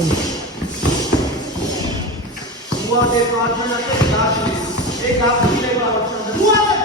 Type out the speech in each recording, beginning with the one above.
დგომი. უადე პარტნიორებს დაშლის. ეგ აფრინება ვაჩანდა. უადე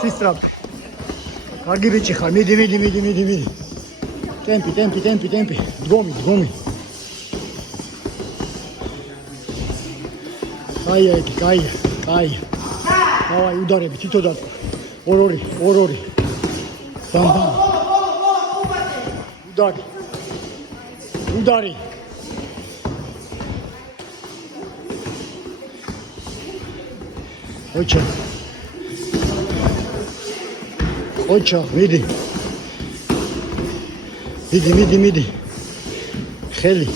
Sistrap. Კარგი ბიჭი ხარ, მიდი. ტემპი. დგომი. კაია. დავაი, უდარები, თითო დატკო. 2. ბამ. უდარი. ოჩა, მიდი. ხელი.